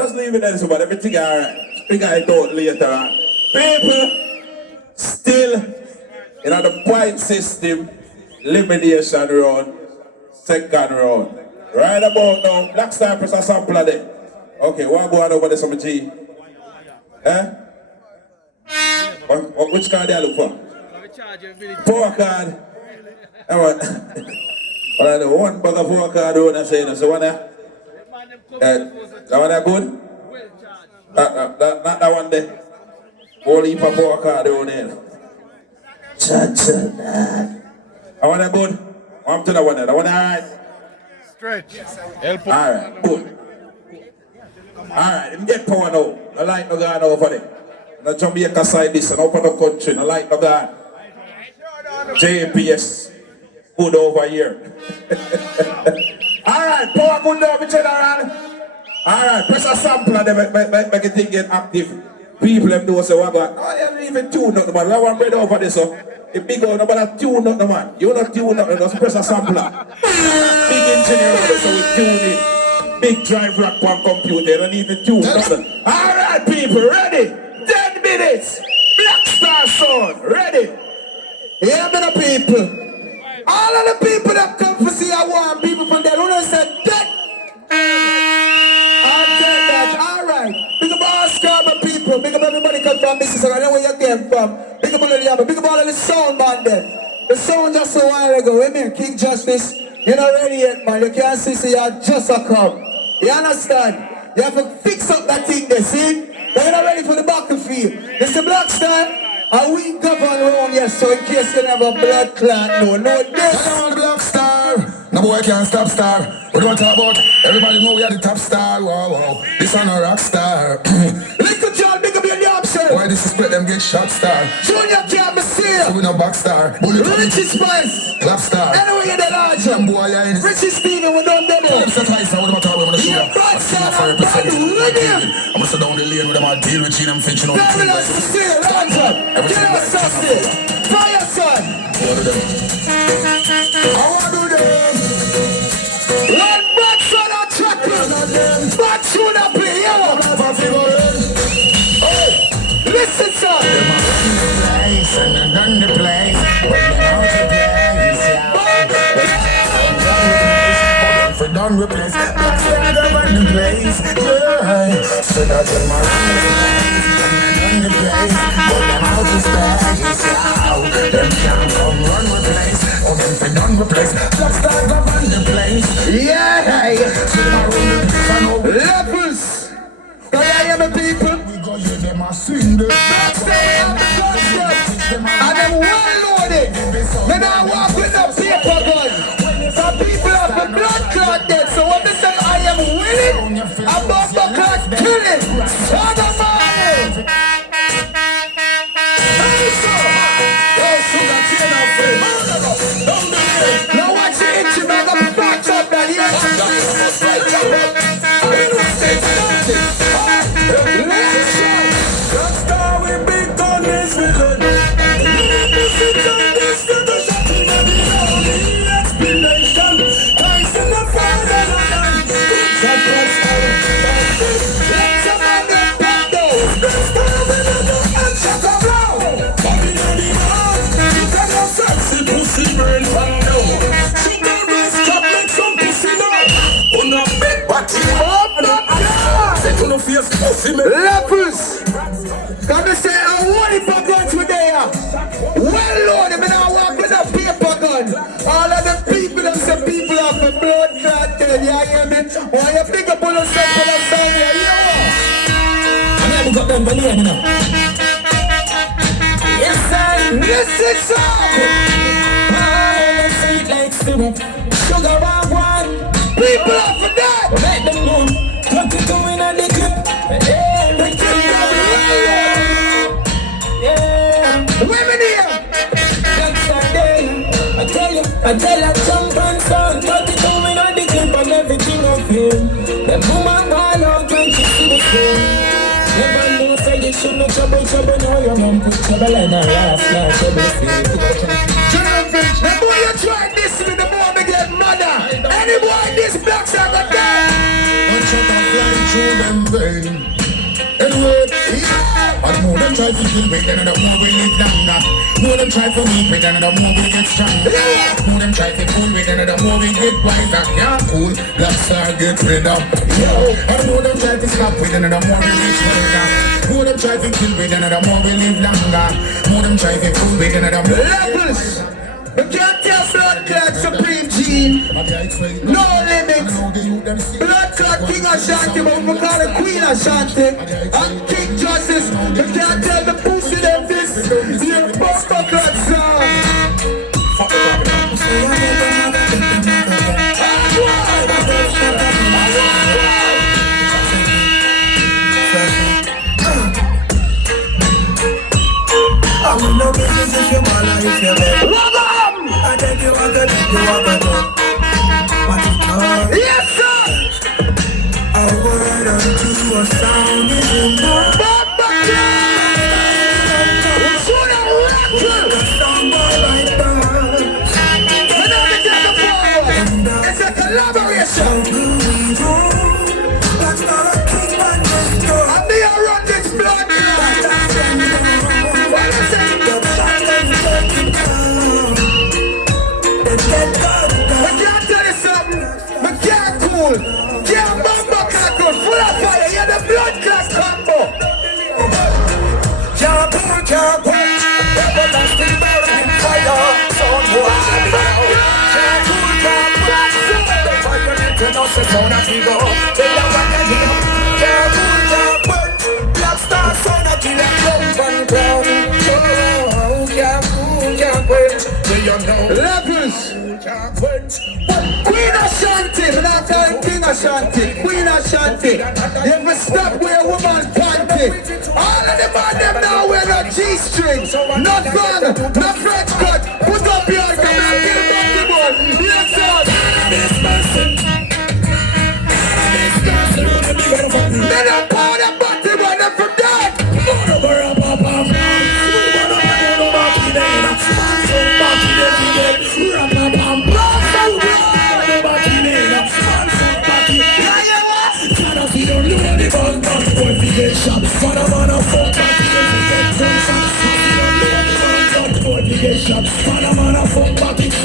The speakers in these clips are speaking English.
let's leave it there, so but everything alright. Figure it out later on. People still in the point system, elimination round, second round. Right about now, Black Star press a sample of it. Okay, what go on over there, some G? Eh? Which card do you look for? Four card. One bag of four card round and saying, so one there? That one there good? Not that one there. Whole heap of four card round there. That one there good? I'm to that one there. That one there alright? Stretch. Alright, good. Alright, him get power now. The light no gone over there. The Jamaica side this and open the country, the light no gone. JPS, good over here. Alright, power good now, general. Alright, press a sample and then make it thing get active. People them do say, what God? Oh, you don't even tune up, man. I want bread over this, so. If big old nobody tune up, man. You not tune up, just press a sampler. Big engineer over there, so we tune it. Big drive rack on computer, don't even tune nothing. Alright, people, ready? 10 minutes. Black Star Sound, ready? Yeah, the people. All of the people that come for see I want people from there. Who said that? I'll take that. Alright. Big up all Scarborough people. Big up everybody come from Mississippi. I know where you came from. Big up all of the big up all of the sound man there. The sound just a while ago. Amen. King Justice. You're not ready yet, man. You can't see, so you're just a come. You understand? You have to fix up that thing there, see? But you're not ready for the battlefield. This is Black Star, and we govern around here, so in case you never blood clot, no this. Come on, Black Star. No boy can't stop star. What do you want to talk about? Everybody know we are the top star. Wow, wow. This one a rock star. Little John, big up your option. Why this is split them get shot star? Junior can't be seen. So we no back star. Richie Spice. Clap star. Anyway, you're the large. Boy, I ain't. Richie Steven, we don't demo. I'm so tight, so what do you talk about? I'm going to I'm gonna sit down the lane with them. I'll deal with you. I'm finching on the team. Fabulous to see it. Large up. Get us saucy. Fire, son. I want to do them. One back son of chocolate. Back soon up here. Listen, son. And done the place. For done replace. Black Star govern the place. So that's in my run the place. But them out is bad. Them can't come run my place. Or them for done replace. Black Star govern the place. Yeah. So I run the place. I know Levels. Can you hear me, people? we go hear them a sing the Black Star, we have the concept. And them well loaded. When I walk with the paper gun. Some people have the blood clot dead. So when they say I am willing, I'm about to clot killing. Son of mine. Now watch the itchy man up back up that Black Star with big gun is good. Lepers! Come to say, I want it for guns with there. Well, Lord, I mean, I walk with a paper gun. All of the people, them say people have the blood clotted. You hear me? Why you pick up on the stuff for the sound here? I never got them believe, you know. Yes, sir. Listen, sir. I'm sweet like syrup. Sugar one. People are for that. Make them know. 22 in a clip. Women here. I tell her jump and son, 22 in a clip and everything of him. The woman ball out when she see the film. Never knew say you shouldn't trouble, no your mom put trouble in her last night, trouble The more you try this, the more we get mother. Any boy this Black Star got die. Don't shut up, flying through them. vain. Anyway, yeah. And more them try to kill me, then the more we live longer. More them try to meet me, then the more we get stronger. More them try to fool me, then the more we get wiser. Yeah, cool, let's get rid of. And more them try to stop me, then the more we reach further. More them try to kill me, then the more we live longer. More them try to fool me, then the more Levels! We can't tell blood clot Supreme Gene. No limits. Blood clot King Ashanty, but we call it Queen Ashanty. And King Justice. We can't tell the pussy them this. You're bumper clot song. I will not be this if you're my life, you're better. I tell you what to do, what it called. Yes, sir! A word unto a sound is in the Bumper clot! Shoot a record! It's a collaboration! I'm here run this blood clot! What I say? I can't tell you something. I can't cool. Can't bumper clot cool. Full of fire. You're the blood clot combo. Can't pull, can't quench. Everlasting burning fire. Sound was a blow. Can't pull, can't quench. The fire little no se sound a kigo. Tell them what they do. Can't pull, can't quench. Black star sound a kill a clump and crown. Can't pull, can't quench. Do you know? Levels. Can't quench. Queen Ashanty. We're not telling King Ashanty. Queen Ashanty. You ever stop where a woman panty. All of them on them now wear no G-strings. Not gun, not French cut. Put up your hand and kill back the ball. Yes, sir. Then I pour the body when they're from that.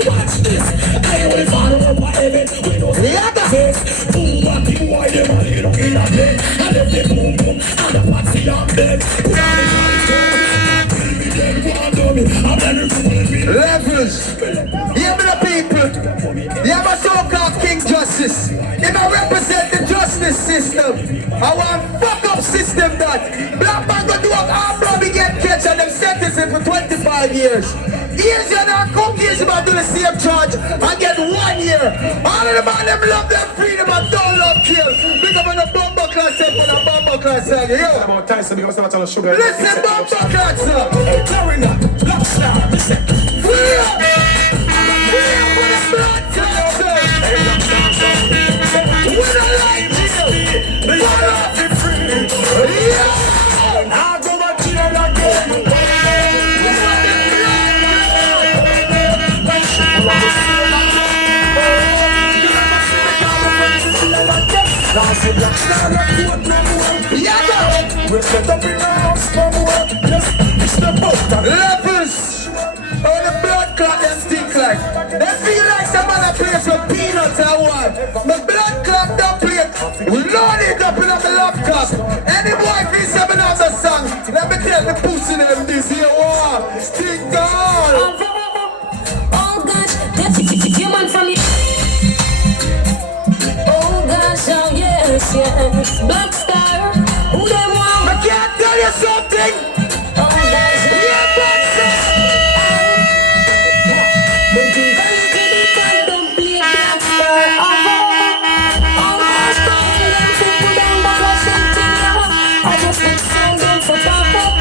Watch this. I will follow up my heaven. We don't see the face. Boom, what the boy, them a little in a bed. I left the boom, boom, and the party on bed. Put on the lights, baby, then one dummy. I'm ready to be Levels. Hear me the people. You have a so-called King Justice. He don't represent the justice system. I want fuck up system that. Black man go do up arm robbery, get catch and them sentence him for 25 years. Years you not come years you might do the same charge and get 1 year. All of them man them love them freedom and don't love kill. Big up on the bumper class and for the bumper class and yo. About Tyson because I'm trying to sugar. Listen bumper class sir. Clarina, Black Star, listen. We up for the blood class sir. We don't like you. Follow. Yeah. I'll go back to your again. We're set up in the house somewhere. Yes, it's the boat. Levels. Oh, the blood clot them stink like. They feel like some other place with peanuts or what. My blood clot don't play. We load it up in the laptop. Any boy feels something on the song. Let me tell the pussy them this here war. Stink all. Oh gosh, that's human from you. Oh gosh, oh yes, yes. Black Star, who they want? I can't tell you something. Oh gosh, Yeah, Black Star. don't play Black Star. Oh gosh, them people down by the center. I just make sound them for pop up.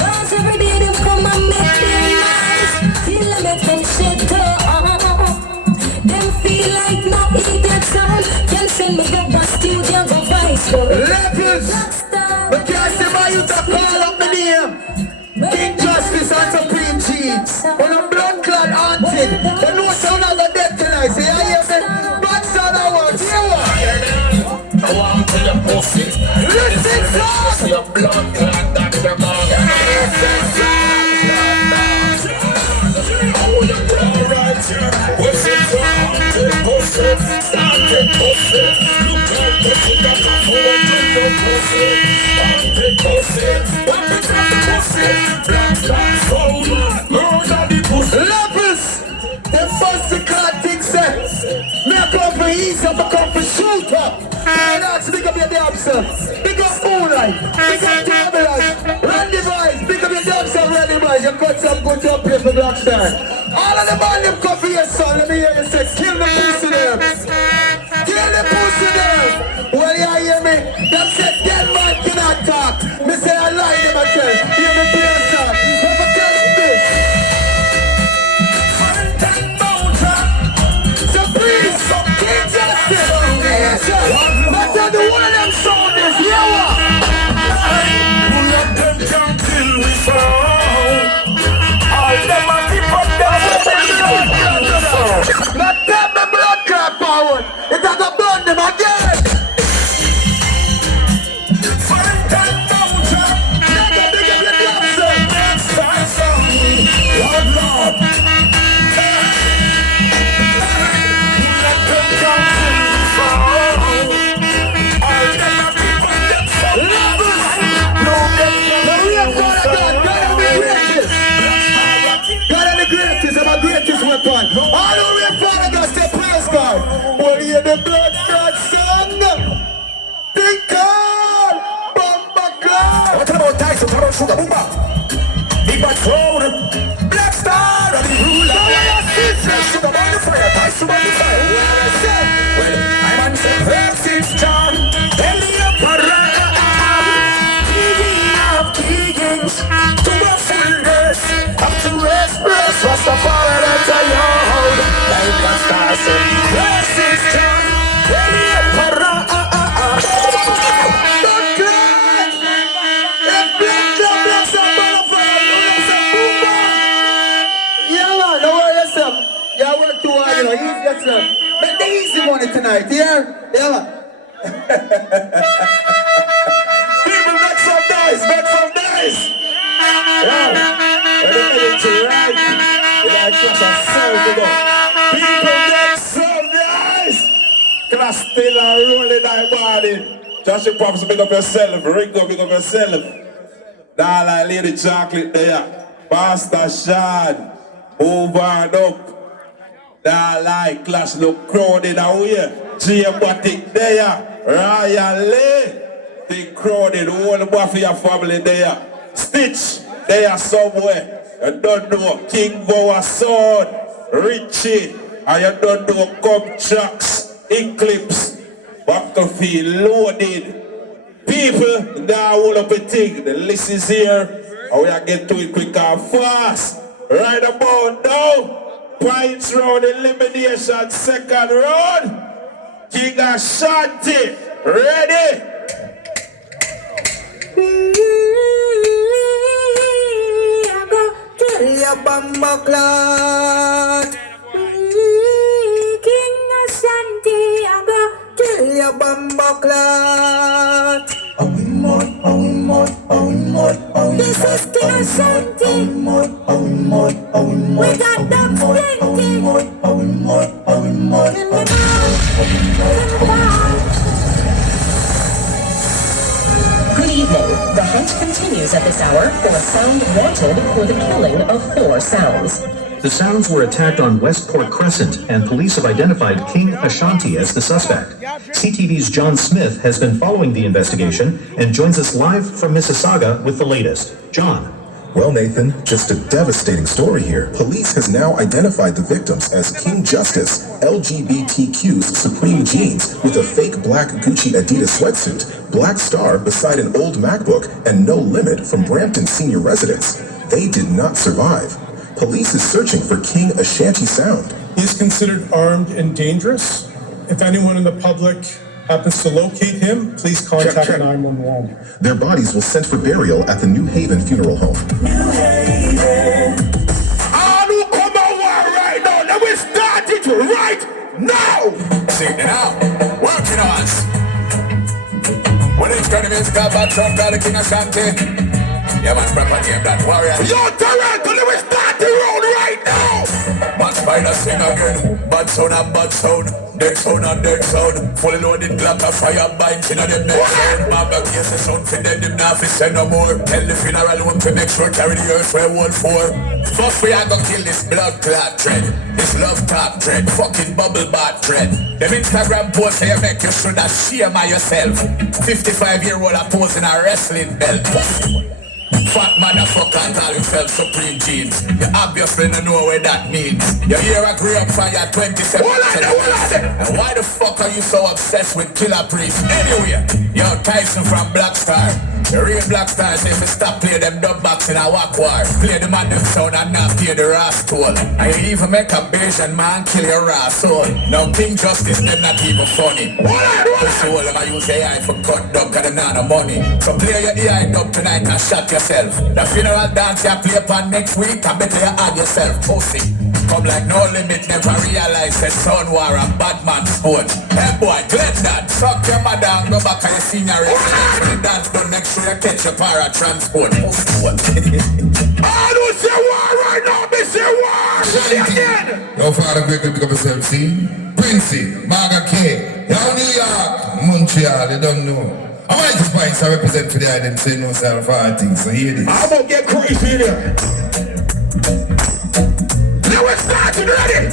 Cause every day them come and make them nice. Till I make them shit up. Them feel like no idiot sound. Can send me up a studio go vice. Levels. I can't see my youth to call up the name. King Justice and Supreme G. When I'm blood clot haunted. But no sound of the dead tonight. Say, I hear me. Bad sound of words. Hear what? blood clot that you got. Alright, yeah. Pussy, pussy, start it, pussy. Look at pussy, got a phone to your pussy. Start it, pussy. What is that pussy? Black, soul, murder the pussy. Lepers, the pussy can't think sense. Me a come for easy, I come for shoot up. And that's big up your damn self. Big up Moonlight, big up Turbulence, Randy Boys, big up your damn self, Randy Boys. You got some good job here for Blackstar. All of the man them come for your son, let me hear you say, kill the pussy there. Kill the pussy there. Well, you hear me? Them said dead man cannot talk. Me say I lie, them I tell. Hear me play a song. Never tell me this. So please, King Justice. But tell the one of them sound this, yeah what? None of them can kill me so. All them a keep up their Not tell me blood clot forward. It has to burn them again. fight and mountain. Never big up your damn self. Stand from me, Lord, Lord. Let them come kill me so. All them a keep up their No, we are God of God. God of the greatest. God of the greatest. I'm a greatest weapon. All the way Father God say praise God. Well, hear the blood God song. Big God. Bumba God. What about Tyson? What about Sugar Booba? Big Bad Cloud, Black Star, and the ruler. Sugar on the fire, Tyson on the fire. Well, I'm on the first John, Ellie kings, to the fullness, up to express, Rastafari, that's a yard. Like Black Star said, first John, Y'all work too hard, you know, easy yourself. Make the easy money tonight, yeah? Yeah, man. People make some nice, make some nice. Yeah. And the energy right. You like just a sound to go. People make some nice. Class still are rolling that body. Josh and Pops, pick up yourself. Ringo, pick up yourself. Down like Lady Chocolate there. Pastor Sean. Move on up. Down like Clash look crowded away. Geomatic there. Ryan Lee. They crowded. All the Mafia family there. Stitch there somewhere. You don't know King Boa Sword. Richie. And you don't know Gum Trucks. Eclipse. Battlefield loaded. People, now all up a thing. The list is here. And we are get to it quick and fast. Right about now. Pines Road elimination second round. King Ashanty. Ready? I go kill your bumbo clot. King Ashanty, I go kill your bumbo clot. This is King Ashanty. We got them stinky. Good evening. The hunt continues at this hour for a sound wanted for the killing of 4 sounds. The Sounds were attacked on Westport Crescent, and police have identified King Ashanty as the suspect. CTV's John Smith has been following the investigation and joins us live from Mississauga with the latest. John. Well, Nathan, just a devastating story here. Police has now identified the victims as King Justice, LGBTQ's Supreme Jeans, with a fake black Gucci Adidas sweatsuit, Black Star beside an old MacBook, and No Limit from Brampton Senior Residence. They did not survive. Police is searching for King Ashanty Sound. He is considered armed and dangerous. If anyone in the public happens to locate him, please contact 911. Their bodies will sent for burial at the New Haven Funeral Home. New Haven. I do come over right now. Let me start it right now. See it now. Working on us. When it's gonna be enemies, grab a truck, got the king of Ashanty. Yeah, man, proper name that warrior. Yo, Toronto, let me start the road right now. Man, spider sing again. Bad sound and bad sound. Dead sound and dead sound. Fully loaded Glock of fire bites in the neck sound. Mamba case the sound for dead, them not fi say no more. Tell the funeral home to make sure carry the earth where one for. First we are gonna kill this blood clot dread. This love top dread. Fucking bubble bath dread. Them Instagram posts say you make you should have shame by yourself. 55-year-old a pose in a wrestling belt. Fat motherfucker call himself Supreme Jeans. You obviously don't know what that means. You hear I grew up from your 27. And why the fuck are you so obsessed with Killer Priest? Anyway, yo, Tyson from Black Star. The real Black Star say if you stop play them dub box in a walk war. Play them on them sound and not pay the raw toll. And you even make a Bayesian man kill your raw soul. Now King Justice, them not even funny. Pussy all them I use AI for cut dub cause they not no money. So play your AI dub tonight and shut yourself. The funeral dance you play upon next week, I better you add yourself. Pussy. Come like no limit, never realize that son war a bad man sport. Hey boy, glad that. Suck your mother and go back to your senior residence. When the dance done, make sure you catch your para transport. I don't say war right now, me say war. Say again. Your father quickly pick up yourself, see? Princey, Marga K, yo New York, Montreal, you don't know. I might just find some represent for the island, say no self-fighting, so hear this. I'm gonna get crazy here. Now we're starting ready.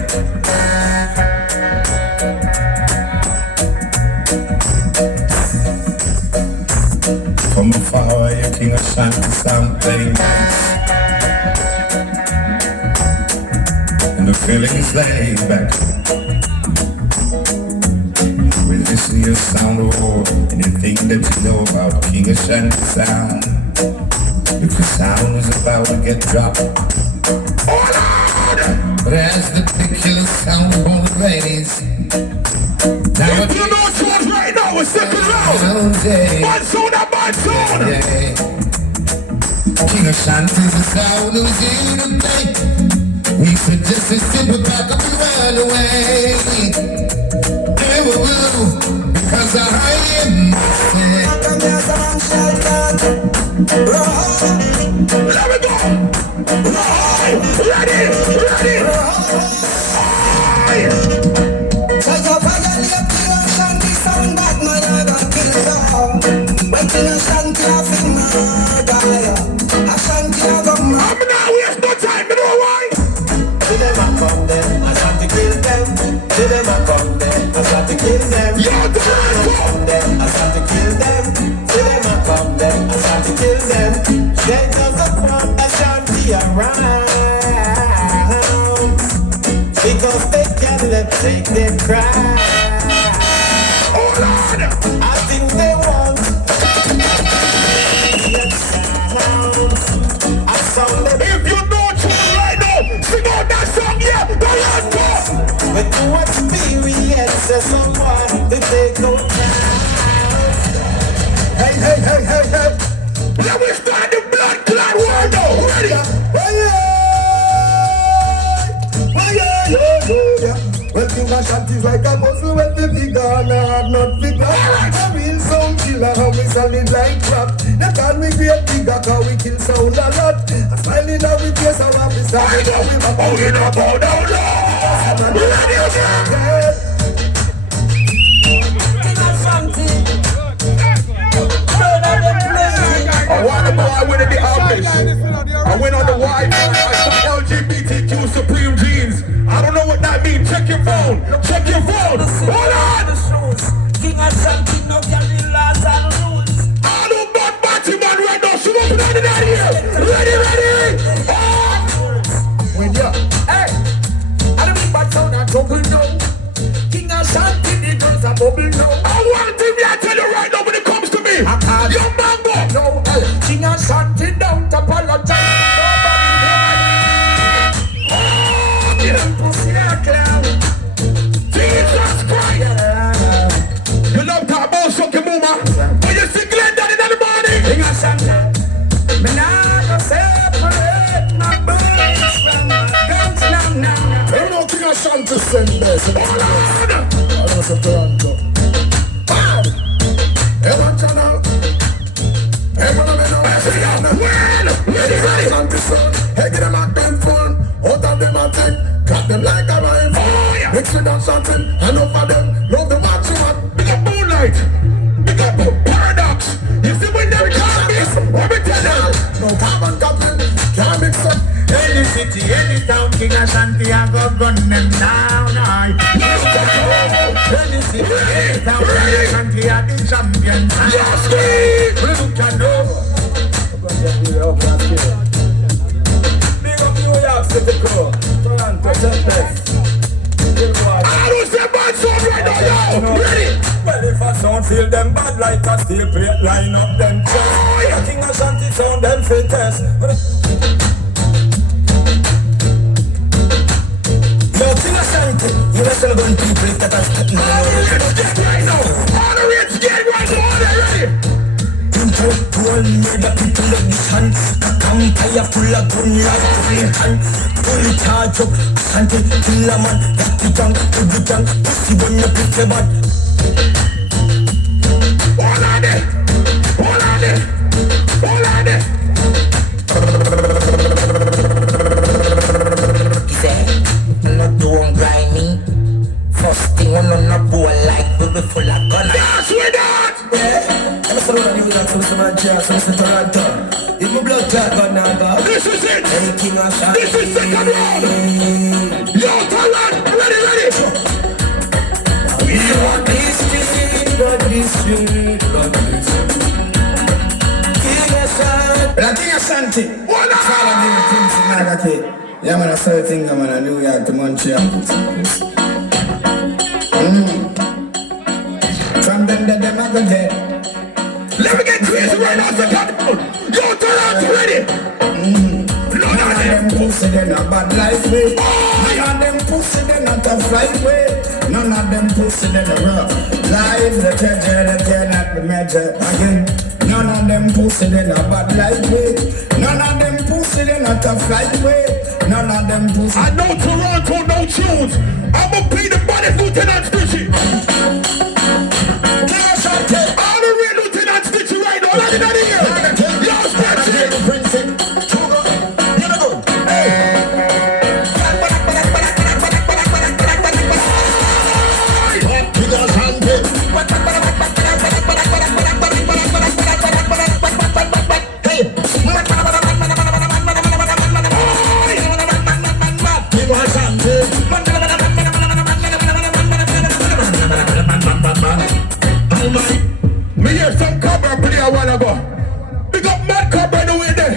From afar, your king of Ashanty sound playing nice. And the feeling is laid back. We listen to your sound of war, and you think that you know about King Ashanty sound. If the sound is about to get dropped, but as the particular sound on the raise, now if you know what's right now, we're second round. Bad sound and bad sound. King Ashanty's the sound who's here to play. We suggest a simple back up and run away. Because I am let me go. Ready. I'm not waste no time, you know why? See them a come there, I start to kill them. See them a come there, I start to kill them. Yo, come there, I start to kill them. See them a come there, I start to kill them. They just want Ashanty around because they can't let take their cry. Oh Lord, I think they want a sound. if you know tune right now, sing out that song, yeah, the last one. With no experience as someone to take no time. Hey. Let me start the blood clot war now, ready? Well, King Ashanty's like a puzzle when the big gun have not big gun. A real sound killer, how we solid like crap. The time we create bigger, cause we kill sound a lot. A smiling now we face our office, and we know we back. Oh, you know about down low. Ready again. I want the boy with the office. I went on the Wi-Fi. I saw LGBTQ Supreme Jeans. I don't know what that means. Check your phone. Check your phone. Hold on. King Ashanty, no carry laws and rules. All who bought Batman right now, shoot up and out of here. Ready. When you, Hey, I don't mean bad sound and trouble now. King Ashanty, the guns are bubble now. One thing I tell you right now when it comes to me. Young Mambo. No, King Ashanty don't apologize. Nobody them pussy a clown. Jesus Christ. You love that about sucking mama. When you see Glenda in the morning. King Ashanty, me nah go separate my bullets from my guns now. you know King Ashanty send this. Hold on. I don't say Toronto. Hey, what channel? Ready? Ashanty are the champions. Yes, please. Look at those. Big up New York City crew. Toronto, Texas. I don't say bad song right now, yo. Ready? Well, if I sound feel them bad like a steel plate, line up them chest. The King Ashanty sound them fittest. Yo, King Ashanty, you listen to the people that are stepping on All the rich get right now. All the rich get right now. Are they ready? Pull near the people of the sun. The campfire full of gun like Clinton. Pull charge up, Ashanty, kill a man. Got the junk, put the junk. Pussy when you pick the bad. All on it. All on it. All on it. He said, not doing grimy. First thing on a boy like we full of gun. That's with that. Yeah, I'm so glad you like some Manchester, some Toronto. If my blood clot gun now go. This is it. Any King Ashanty. This is second round. Yo, Talon, ready. We want this street, got this street, got this street. King Ashanty. But King Ashanty. What up? Follow me, Prince Magake. Yeah, man, I saw a thing, man, I New York to Montreal. From them that them are dead. Let me get crazy right now, second round. Yo, Talon, ready. None of them pussy, they not bad life way. None of them pussy, they not a flight way. None of them pussy, they not rough. Life, the treasure, they cannot be measured again. None of them pussy, they not bad life way. None of them pussy, they not a flight way. None of them pussy. I know Toronto, no tunes. I'ma be the body Lieutenant Stitchy. All the real Lieutenant Stitchy right now. Let it out of here. Yo, Stitchy. Me hear some cover play a while ago. Big up Mad Cobra the way there.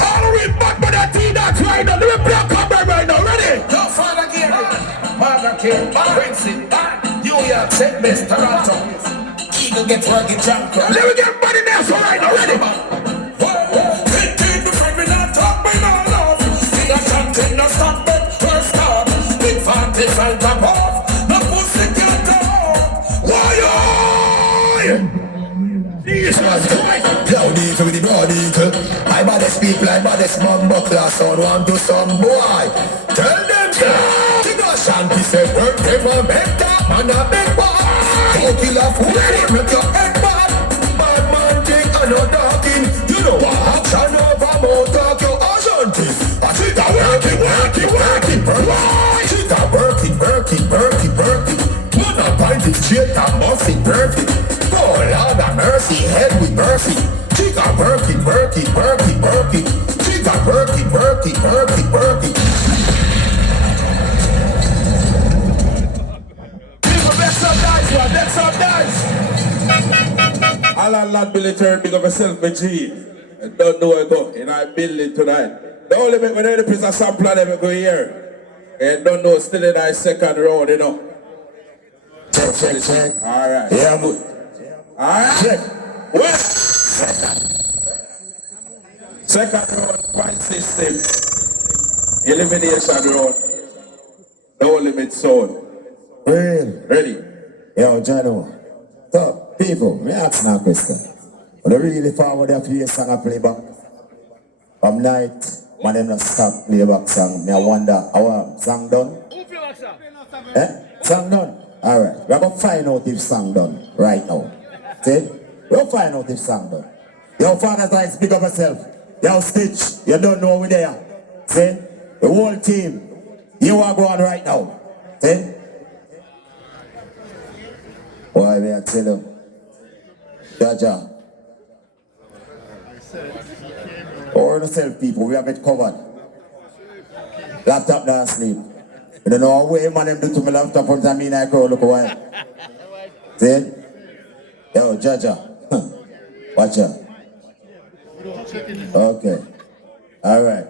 All the way back by that T-Dot right now. Let me play a cover right now. Ready? Yo, Father Gary, Margaret King, Quincy, New York, St. Louis, Toronto. Eagle get working junk. Let me get money there so right now. Ready? Jesus Christ. Loud eagle with the broad eagle. I baddest people, I baddest man, buckler sound want to some boy. Tell them, King Ashanty said, work them a make that man a big boy. Don't kill a fool, make your head bad. Bad man think I know talking. You know what action over mouth talk your Ashanty. I see that working. See that working. Man a pint is straight and muffin perfect. Oh Lord have mercy, head with mercy. She got working. She got working. People, let's up dance. All our lad military, big of yourself, my G. And don't know where I go. And I build it tonight. The only bit when the piece of sample them go here. And don't know, still in our second round, you know. Check. Alright. Yeah, good. Alright. Check. Well. Second round, point system. Elimination round. No limit zone. Ready? Yo, Jano. So, people, me ask now a question. When I really forward after the song I play back, from night, when them not stop play back song, me I wonder, our song done? Song done? Alright, we're going to find out if song done right now. See? We'll find out if song done. Your father's like, speak up yourself. Yo, Stitch, you don't know we're there. See? The whole team, you are going right now. See? Why may I tell you? Jaja. Or yourself, people, we have it covered. Laptop down sleep. You don't know what man them do to my laptop until I mean I grow look a while. See? Yo, Jaja. Watch out. Okay. Alright.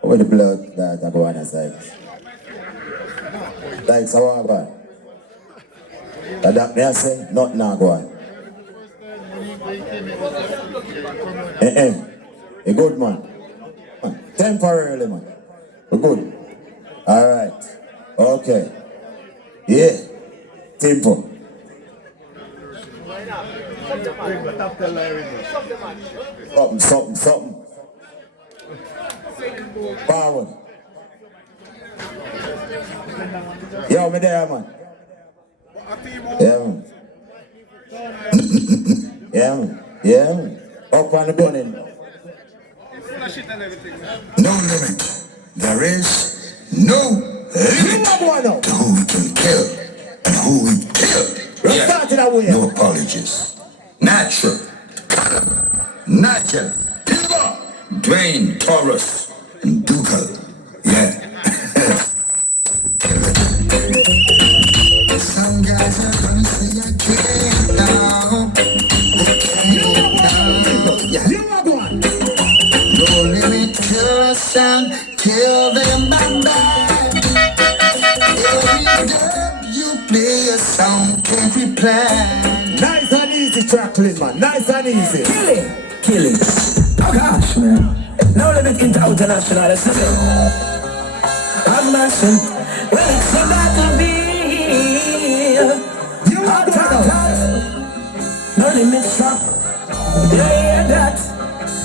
Where the blood that I go on aside? Like, so what about? That me I say, not now go on. A good man. Temporarily, man. We're good. Alright. Okay. Yeah. Simple. Something. Forward. Yo, me there, man. Yeah, man. Yeah, man. Up on the gunning. No limit. There is no limit to who we can kill and who we kill. No apologies. Natural. Pivot. Dwayne, Taurus, and Dougal. Yeah. Some guys are gonna say I can't now. No limit, kill a sound, kill them back. Every dub you play a song, can't reply. Nice and easy trackling, man. Nice and easy. Kill it. Oh gosh, man. No limit international, it's a I'm mashing. Well, it's a battlefield. You are going. No limit stop. Yeah, that.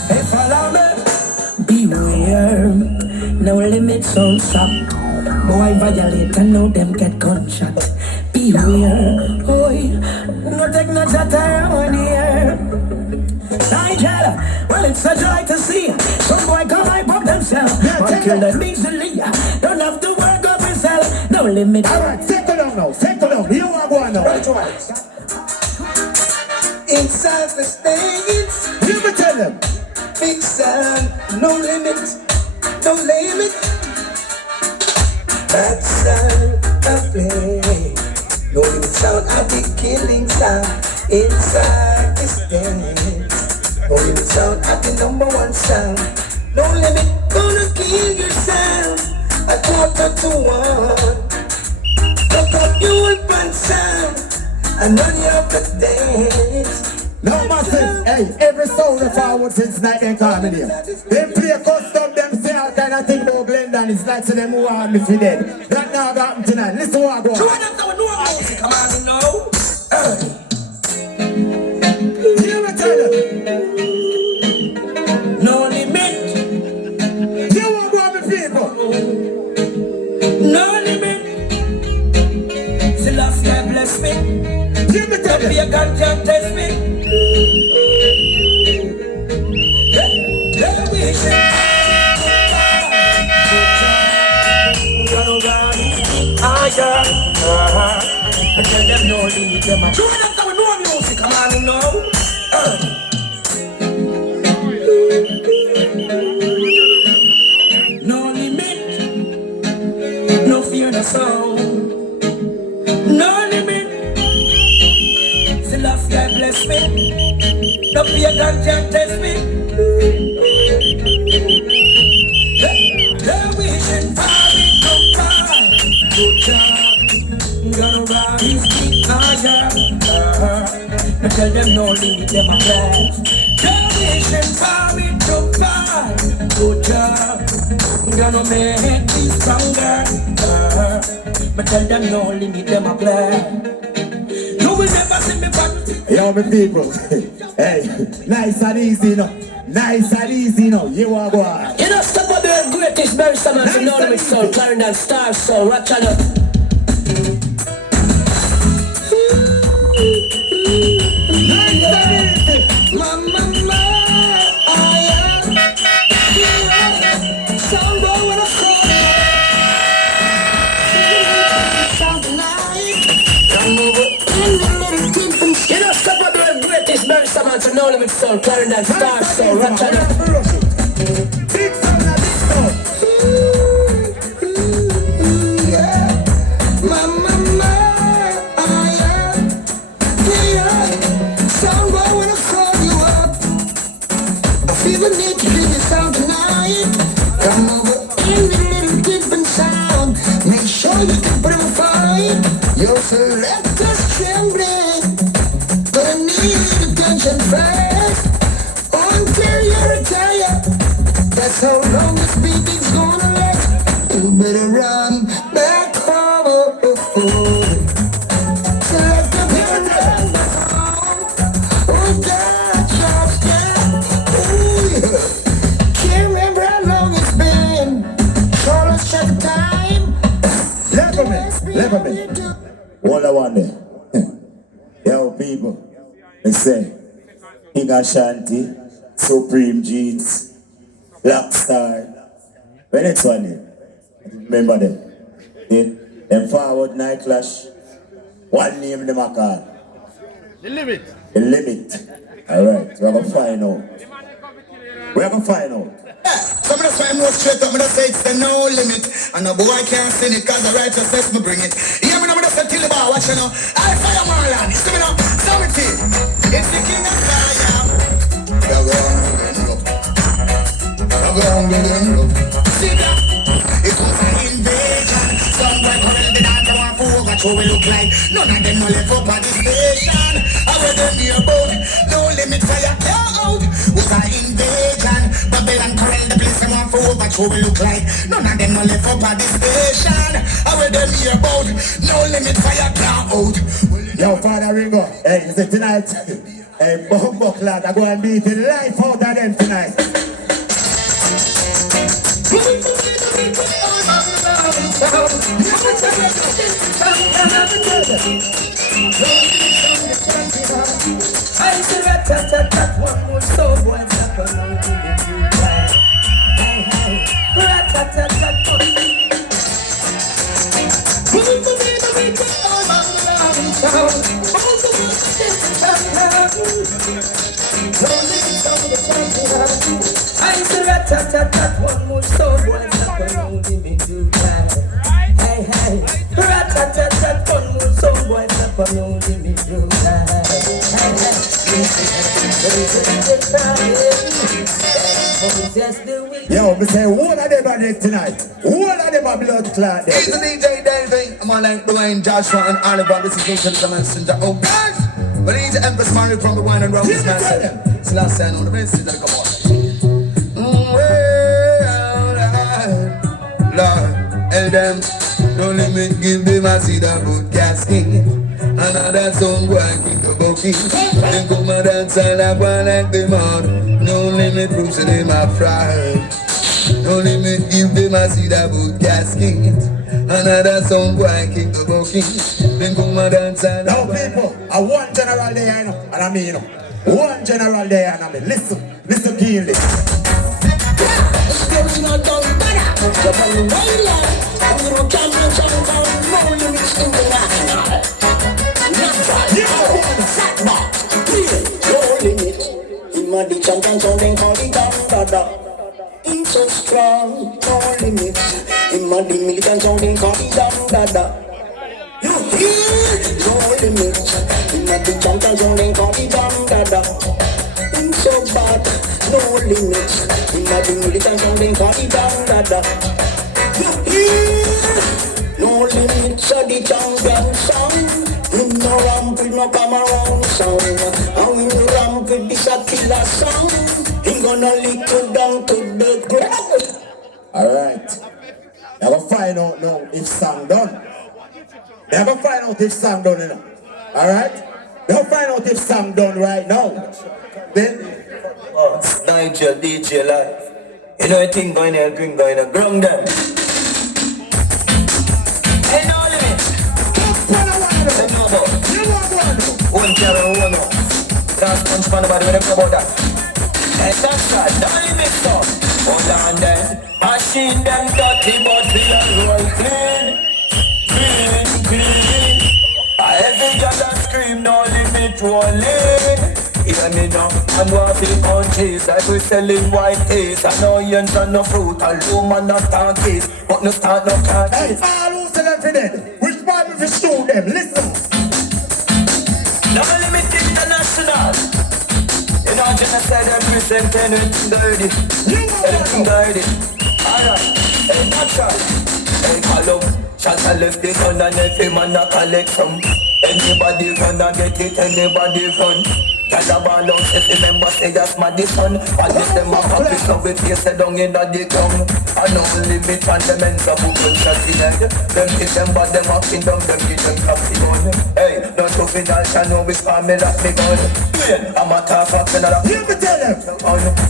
Hey, follow me. Beware. No limit don't stop. Boy, violate and now them get gunshot. Beware. Boy, no take no shot around here. Nigel, well, it's a joy to see some boy come hype up themselves. But kill them easily. Don't have to work up himself. No limit. Alright, settle down now. Settle down. You are going now. Right. Inside the states, you me tell them. big sound, no limit, no limit. That sound of play, no limit sound of the killing sound. Inside the states, no limit sound of the #1 sound. No limit, gonna kill your sound. 1:45. Look up your open sound. And none of the days. No massive, hey, every sound of forward since night they come in here. They play custom, them say all kind of thing about Glendon. It's like to them who want me for dead. That now got me tonight. Listen what I go on. Come on, you know. You me tell them. No limit. You want to go on me people. No limit. Celestia bless me. You me tell them. Be a gun can't test me. I tell them no limit, them a join up with no music, come on, you know. No limit, no fear, no sound. No limit, Celestia bless me. No fear, God can't test me. The vision party come by. Good job, gonna rise the higher. I tell them no limit, them a blast. The vision party come by. Good job, gonna make me stronger. I tell them no limit, them a blast. You will never see me back. Yo, me people. Hey, nice and easy, no. Nice and easy, no. You want to go on. You know, step up the greatest barrister man from Northern Soul, Clarendon Star Soul, Rock Channel. Nice and easy. Mama, I am. Sound boy with a soul. Sound nice. You know, step up the greatest barrister man from Northern Soul, Clarendon Star Soul, Rock Channel. Big sound and big sound. Mama, I am. Your selector's trembling. Gonna need attention first until you retire. That's how long this beating's gonna last. You better run back home. Selector, better run back home. Oh, God, drops down. Ooh, yeah. Can't remember how long it's been. So let's check the time. Left me. All I want there. Yo, people. They say, King Ashanty, Supreme Jeans, Black Star. When next one there? Remember them? Them Forward Night Clash. One name them a call. The Limit. The Limit. Alright, we're gonna find out. We're gonna find out. Some of the time more straight up, me just say it's the no limit. And no boy can't sin it, cause the righteousness me bring it. Yeah, me know me just say till the bar, watch you know. I fire Marlon, it's coming up, Samity. It's the king of fire. See that? It was an invasion. Some boy come the dance, I want to watch how we look like. None of them no left up at the station. I wear them near boat, no limit fire, out. Was an invasion. Babylon corral the place, I want to watch how we look like. None of them no left up at the station. I wear them near boat, no limit fire, out. Yo, Father Ringo, hey, you say tonight, hey, Bumbo Clad, I go and beat the life out of them tonight. I said rat-tat-tat-tat, one more soul, boy, stop on rat-tat-tat-tat, I said rat-tat-tat-tat, one more soul, boy, stop on hey, rat-tat-tat-tat, one more soul, boy, stop on Yo, me say, all of them are dead tonight. All of them are blood clot. He's the DJ Davey. I'm on like Dwayne, Joshua, and Oliver. This is Jason, the messenger. Oh, guys! But he's the Empress Mary from the Wine and Roses Master. It's last sign on the message that come on. Well, Lord, tell them, don't let me give them a seed of good casting. Another song boy keep the booking. Then come and dance and I go like the man. No limit proofs to them a fry. No limit give them a seed of good casket. Another song boy keep the booking. Then come and dance and now people, I one general there, you know, and I mean, you know, one general there, and I mean, listen keenly. The champion sounding call it down, he's so strong, no limit. Him a the militant sounding call it down, you hear? No limit. Him a the champion sounding call it down, he's so bad, no limit. Him a the militant sounding call it down, you hear? No limit, so the champion sound. Him no ramp with no come around sound. And when you ramp with this a killer sound, he gonna lick you down to the ground. Alright. Now go find out now if song done. Now go find out if song done, you know. Alright? Now find out if song done right now. Then it's Nigel DJ Live. You know a thing going there, green going there, ground them. Hey, no limit. One carry one up. Can't punch man nobody when they come about that. Hey, that's right, don't limit up. Hold on then. Machine them dirty but we are roll clean. Every girl scream no limit rolling. Hear me now, and what it punches like we selling white taste. I know you ain't done no fruit, a loom and not stand case, but no start no can't hey, all who sell them for them, which Bible for show them, listen. No limit international. You know, just said represent anything dirty. Anything dirty. Alright, hey, that's right. Hey, Callum. Shot a left the gun and every man a collect some. Anybody gonna get it, anybody run. Calabar long says remember say that's my son. All this them a copy so we face it down in the ground. And only me fundamental people shot in head. Them hit them but them a kingdom, them hit them coffee gun. Hey, not to be all can know we spam me like me gun. I'm a tough up and a Hear me tell them.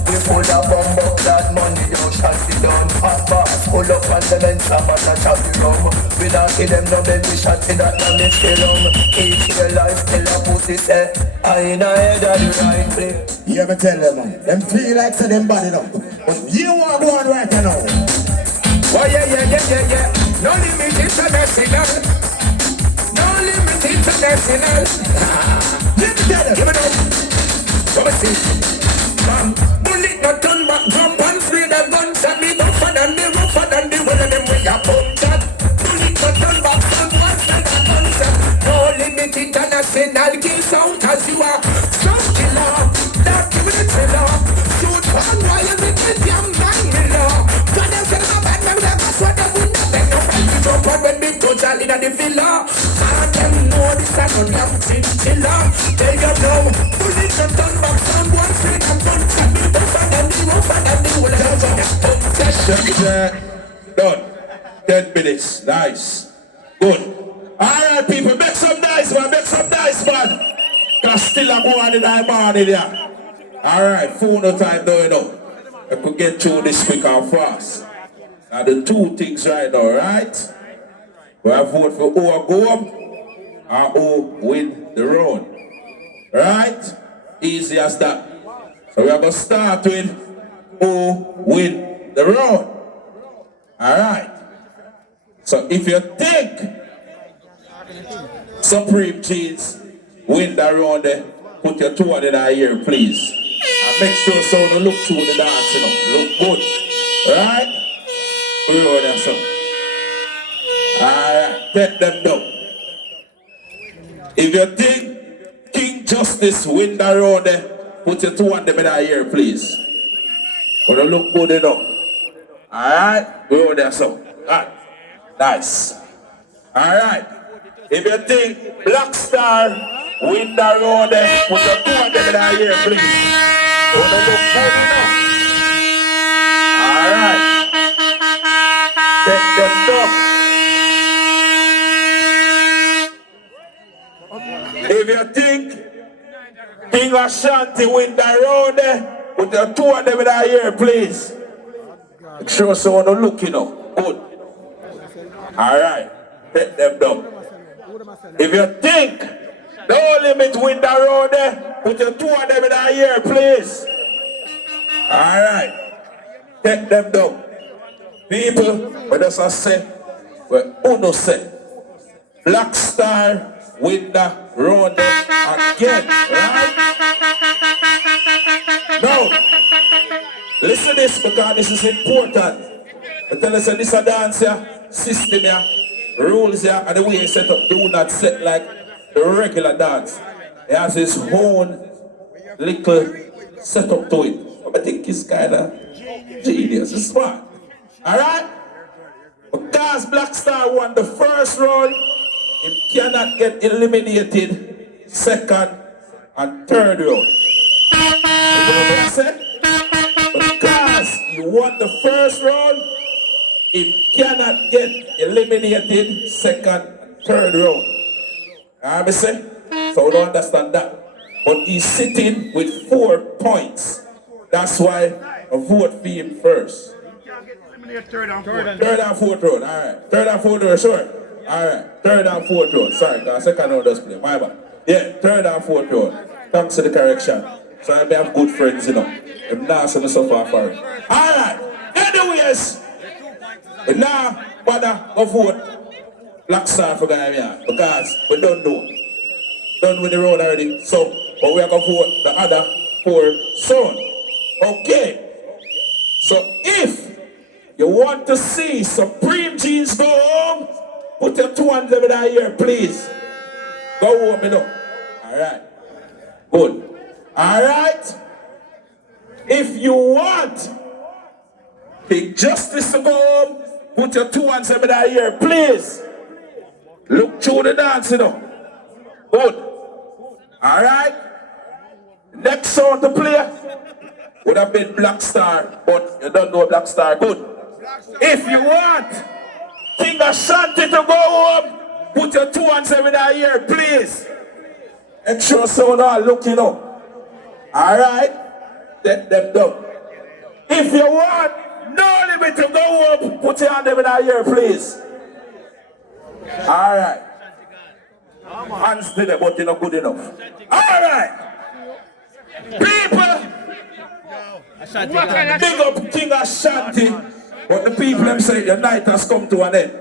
we full of bomb up that money, don't shot it down. Hot boss, full of fundamental but a shot it down. We don't see them no baby shot it that man is still on. Keep your life till a pussy say I ain't a head of the right place. You ever tell them, man? Them feel like say them body up. But you are going right now. Oh yeah. No limit international. No limit international. Let me tell them. Give it up. Come and see. Bullet not turn back, jump and free the gun. Shot me rougher than the one of them with a pump shot. Bullet not turn back, jump and free the gun. No limit international. Kill sound as you are. Some killer. Not giving it to love. Shoot one while you make it young man killer. Tell them say my bad man that's what they would not make no fight. We jump on when we go jolly in the villa. And them know this is a damn chinchilla. They you know. Bullet not turn back, jump and free the gun. Shot me rougher than the one of them with a pump shot. Done. 10 minutes. Nice. Good. Alright, people, make some nice, man. Make some nice, man. Cause still a go on in the morning there. Alright, full no time now, you know. I could get through this quick and fast. Now the two things right now, right? We have vote for who will go up and who win the road. Right? Easy as that. So we are going to start with who win the road. Alright. So if you think Supreme Jeans win the round there, put your two in the ear, please. And make sure so you look through the dance, you know. Look good. Right? Put it on there, so. Alright, take them down. If you think King Justice win the round there, put your two in the ear, please. Put it look good, you know. Alright? Put it on there, so. Alright. Nice. Alright. If you think Black Star win the road there, put your two in the ear, please. Put it look good, you know. Alright. Take them down. If you think King Ashanty win the road there, put your two of them in the ear, please. Make sure someone don't look, you know. Good. Alright. Take them down. If you think No Limit win the road there, put your two of them in the ear, please. Alright. Take them down. People, what does I say? Well, Uno say. Black Star win the road there again, right? Now, listen to this because this is important. I tell us that this is a dance here, system here, rules here, and the way it's set up do not set like the regular dance. It has its own little setup to it. I think it's kind of genius, it's smart. Alright? Because Black Star won the first round, he cannot get eliminated second and third round. You know what I said? Because he won the first round, he cannot get eliminated second and third round. I say? So we don't understand that. But he's sitting with 4 points. That's why I vote for him first. Third and fourth round, alright. Third and fourth round, sure. Alright, third and fourth round. Sorry, because second round does play. My bad. Yeah, third and fourth round. Thanks to the correction. So I may have good friends, you know. I'm not so far for it. Alright, anyways. Now, bother go vote Black Star for guy here. Because we don't know. Done with the road already. So, but we are going to vote the other 4 soon. Okay. So if you want to see Supreme Jeans go home, put your 200 in that here, please. Go home, you know. Alright. Good. Alright. If you want Big Justice to go home, Put your 2 hands in the air, please. Look through the dance, you know. Good. Alright? Next song to play would have been Black Star, but you don't know Black Star. Good. If you want King Ashanty to go home, put your 2 hands in the air, please. Make sure someone are looking up. Alright? Let them down. If you want No Limit to go up, put your hand in the air, please. Alright. Hands did it, but you're not good enough. Alright. People, big up King Ashanty. But the people them say your night has come to an end.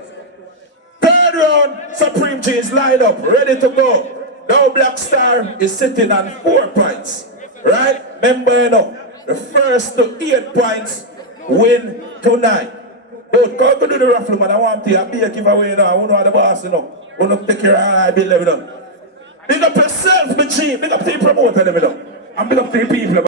Third round, Supreme G is lined up, ready to go. Now Black Star is sitting on 4 points. Right? Remember, you know, the first to 8 points win tonight. But go do the raffle, man. I want to be a giveaway now. I want to know the boss, you know. I want to take care of I build them, you know. Big up yourself, my G. Big up the promoter, you know. And big up 3 people.